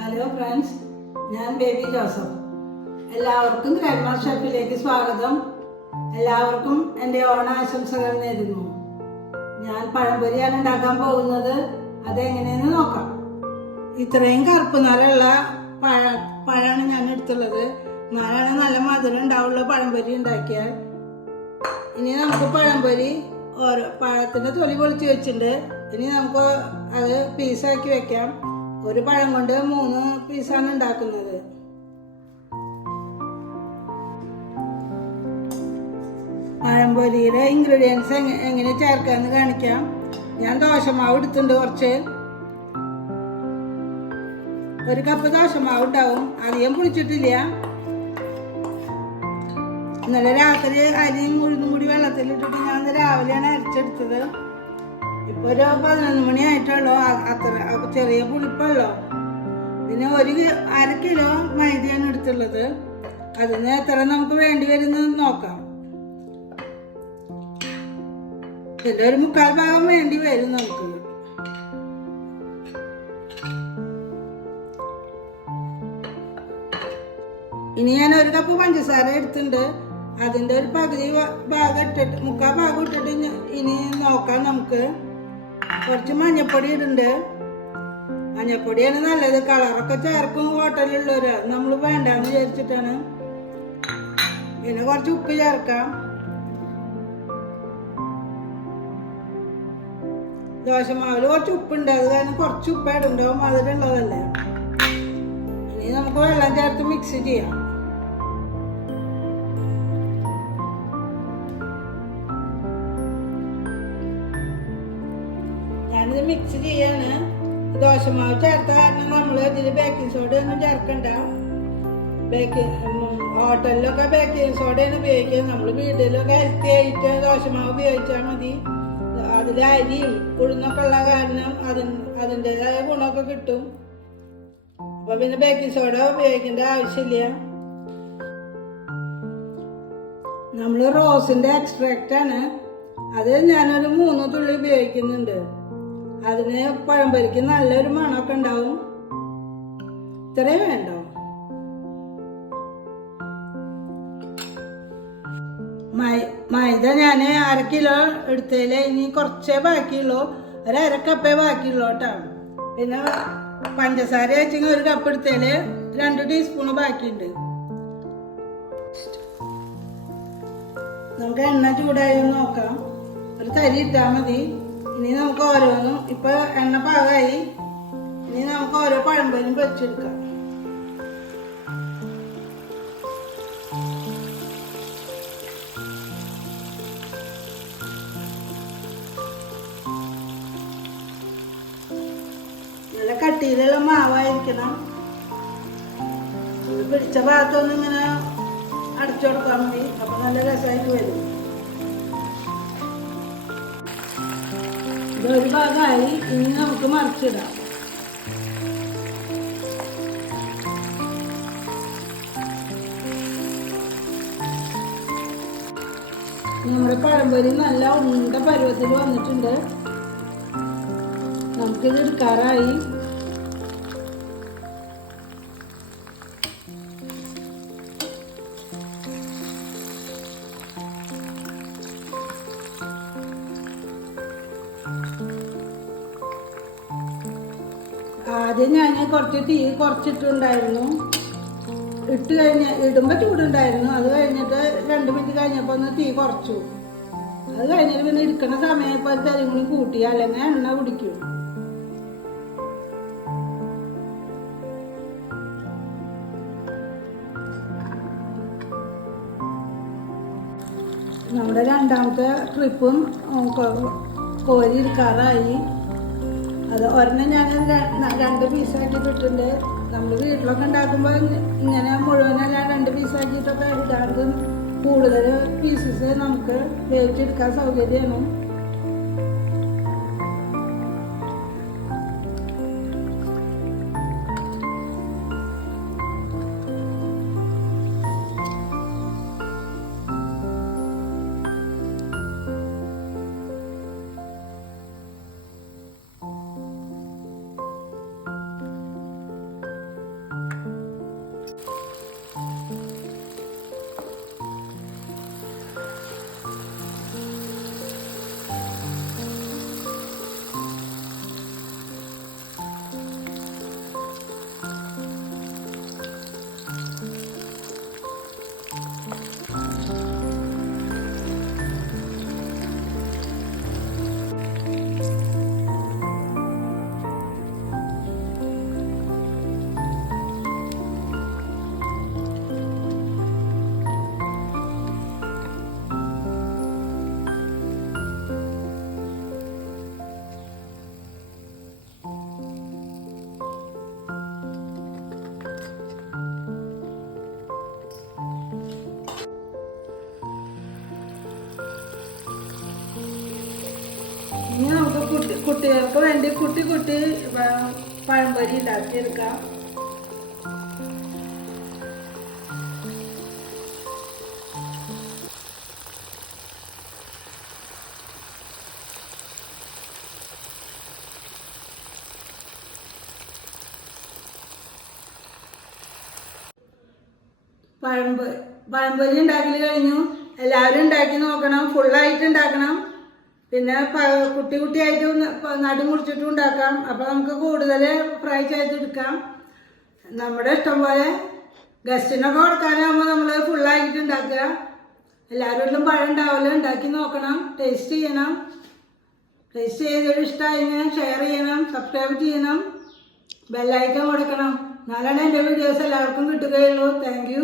Hello friends ഞാൻ Baby Joseph. എല്ലാവർക്കും ഗ്രാൻഡ്മാർ ഷെഫിലേക്ക് സ്വാഗതം. എല്ലാവർക്കും എന്റെ ഓണാശംസകൾ നേരുന്നു. ഞാൻ പഴംപൊരിയാണ് ഉണ്ടാക്കാൻ പോകുന്നത്. അതെങ്ങനെയെന്ന് നോക്കാം. ഇത്രയും കറുപ്പ് നിറയുള്ള പഴ പഴമാണ് ഞാൻ എടുത്തുള്ളത്. എന്നാലാണ് നല്ല മധുരം ഉണ്ടാവുള്ള പഴംപൊരി ഉണ്ടാക്കിയാൽ. ഇനി നമുക്ക് പഴംപൊരി ഓരോ പഴത്തിന്റെ തൊലി പൊളിച്ച് വെച്ചിട്ടുണ്ട്. ഇനി നമുക്ക് അത് പീസാക്കി വെക്കാം. ഒരു പഴം കൊണ്ട് മൂന്ന് പീസാണ് ഉണ്ടാക്കുന്നത്. പഴംപൊരിയുടെ ഇൻഗ്രീഡിയൻസ് എങ്ങനെ ചേർക്കാന്ന് കാണിക്കാം. ഞാൻ ദോശമാവ് എടുത്തിട്ടുണ്ട് കുറച്ച്. ഒരു കപ്പ് ദോശമാവ് ഉണ്ടാവും. അധികം പുളിച്ചിട്ടില്ല. ഇന്നലെ രാത്രി അരിയും ഉഴുന്നും കൂടി വെള്ളത്തിലിട്ടിട്ട് ഞാൻ രാവിലെയാണ് അരച്ചെടുത്തത്. ഇപ്പൊ ഒരു പതിനൊന്ന് മണി ആയിട്ടുള്ളൂ. അ- അത്ര ചെറിയ പുളിപ്പുള്ളൂ. പിന്നെ ഒരു അര കിലോ മൈദയാണ് എടുത്തുള്ളത്. അതിന് എത്ര നമുക്ക് വേണ്ടി വരുന്നത് നോക്കാം. ഇതിന്റെ ഒരു മുക്കാൽ ഭാഗം വേണ്ടി വരും നമുക്ക്. ഇനി ഞാൻ ഒരു കപ്പ് പഞ്ചസാര എടുത്തിട്ടുണ്ട്. അതിന്റെ ഒരു പകുതി ഭാഗം ഇട്ടിട്ട് മുക്കാൽ ഭാഗം ഇട്ടിട്ട് ഇനി നോക്കാം നമുക്ക്. കുറച്ച് മഞ്ഞപ്പൊടി ഇടുന്നുണ്ട് മഞ്ഞപ്പൊടിയാണ് നല്ലത്. കളറൊക്കെ ചേർക്കും ഹോട്ടലിലുള്ളവര്. നമ്മൾ വേണ്ടെന്ന് വിചാരിച്ചിട്ടാണ്. പിന്നെ കുറച്ച് ഉപ്പ് ചേർക്കാം. ദോശമാവിൽ കുറച്ച് ഉപ്പുണ്ട്. അത് കാരണം കുറച്ച് ഉപ്പ് ഇടുണ്ടാവും മധുരമുള്ളതല്ലേ. ഇനി നമുക്ക് വെള്ളം ചേർത്ത് മിക്സ് ചെയ്യാം. ഞാനിത് മിക്സ് ചെയ്യാണ്. ദോശമാവ് ചേർത്ത കാരണം നമ്മൾ ഇതിൽ ബേക്കിംഗ് സോഡ ഒന്നും ചേർക്കണ്ട. ബേക്കിംഗ് ഹോട്ടലിലൊക്കെ ബേക്കിംഗ് സോഡയാണ് ഉപയോഗിക്കുന്നത്. നമ്മൾ വീട്ടിലൊക്കെ ഹെൽത്തി ആയിട്ട് ദോശമാവ് ഉപയോഗിച്ചാൽ മതി. അതിൽ അരിയും ഉഴുന്നൊക്കെ ഉള്ള കാരണം അതിന് അതിന്റെതായ ഗുണമൊക്കെ കിട്ടും. അപ്പോൾ പിന്നെ ബേക്കിംഗ് സോഡ ഉപയോഗിക്കേണ്ട ആവശ്യമില്ല. നമ്മൾ റോസിന്റെ എക്സ്ട്രാക്റ്റാണ് അത് ഞാനൊരു മൂന്ന് തുള്ളി ഉപയോഗിക്കുന്നുണ്ട്. അതിന് പഴംപൊരിക്ക് നല്ലൊരു മണമൊക്കെ ഉണ്ടാവും. ഇത്രയും വേണ്ടോ? മൈ- മൈദ ഞാൻ അര കിലോ എടുത്തതിൽ ഇനി കുറച്ചേ ബാക്കിയുള്ളൂ. ഒരു അര കപ്പേ ബാക്കിയുള്ളൂ കേട്ടോ. പിന്നെ പഞ്ചസാര വെച്ചെങ്കിൽ ഒരു കപ്പ് എടുത്തതിൽ രണ്ട് ടീസ്പൂണ് ബാക്കിയുണ്ട്. നമുക്ക് എണ്ണ ചൂടായി നോക്കാം. ഒരു തരി ഇട്ടാൽ മതി. ഇനി നമുക്ക് ഓരോന്നും ഇപ്പൊ എണ്ണ പാകമായി ഇനി നമുക്ക് ഓരോ പഴംപൊരിയും വെച്ചെടുക്കാം നല്ല കട്ടിയിലുള്ള മാവായിരിക്കണം. പിടിച്ച ഭാഗത്തൊന്നും ഇങ്ങനെ അടച്ചു കൊടുക്കാൻ മതി. അപ്പൊ നല്ല രസമായിട്ട് വരും. ഇതൊരു ഭാഗമായി ഇനി നമുക്ക് മറിച്ചിടാം. നമ്മുടെ പഴംപൊരി നല്ല ഉണ്ട പരുവത്തിൽ വന്നിട്ടുണ്ട്. നമുക്കിത് എടുക്കാറായി. ആദ്യം ഞാൻ കുറച്ച് തീ കുറച്ചിട്ടുണ്ടായിരുന്നു. ഇട്ട് കഴിഞ്ഞ ഇടുമ്പോൾ ചൂടുണ്ടായിരുന്നു. അത് കഴിഞ്ഞിട്ട് രണ്ട് മിനിറ്റ് കഴിഞ്ഞപ്പോൾ ഒന്ന് തീ കുറച്ചു. അത് കഴിഞ്ഞിട്ട് പിന്നെ ഇരിക്കുന്ന സമയം ഇപ്പോൾ ഒരു തരി കൂടി കൂട്ടി അല്ലെങ്കിൽ എണ്ണ കുടിക്കും. നമ്മുടെ രണ്ടാമത്തെ ട്രിപ്പും കോരി എടുക്കാറായി അത് ഒരെണ്ണം ഞാൻ രണ്ട് പീസാക്കിയിട്ടുണ്ട് നമ്മൾ വീട്ടിലൊക്കെ ഉണ്ടാക്കുമ്പോൾ ഇങ്ങനെ മുഴുവനല്ല രണ്ട് പീസാക്കിയിട്ടൊക്കെ ഇടാണ്ട് കൂടുതൽ പീസസ് നമുക്ക് വേവിച്ചെടുക്കാൻ സൗകര്യമാണ്. കുട്ടികൾക്ക് വേണ്ടി കുട്ടി കുട്ടി പഴംപൊരി ഉണ്ടാക്കിയെടുക്കാം പഴംപൊരി പഴംപൊരി ഉണ്ടാക്കൽ കഴിഞ്ഞു. എല്ലാവരും ഉണ്ടാക്കി നോക്കണം. ഫുള്ളായിട്ട് ഉണ്ടാക്കണം. പിന്നെ കുട്ടി കുട്ടിയായിട്ട് നടു മുറിച്ചിട്ടും ഉണ്ടാക്കാം. അപ്പോൾ നമുക്ക് കൂടുതൽ ഫ്രൈ ചെയ്തെടുക്കാം നമ്മുടെ ഇഷ്ടം പോലെ ഗസ്റ്റിനൊക്കെ കൊടുക്കാനാകുമ്പോൾ നമ്മൾ ഫുള്ളായിട്ട് ഉണ്ടാക്കുക. എല്ലാവരോടും പഴം ഉണ്ടാവില്ല. ഉണ്ടാക്കി നോക്കണം. ടേസ്റ്റ് ചെയ്യണം. ടേസ്റ്റ് ചെയ്തിട്ട് ഇഷ്ടമായി ഷെയർ ചെയ്യണം. സബ്സ്ക്രൈബ് ചെയ്യണം. ബെല്ലൈക്കൺ കൊടുക്കണം. എന്നാലാണ് എന്റെ വീഡിയോസ് എല്ലാവർക്കും കിട്ടുകയുള്ളൂ. താങ്ക്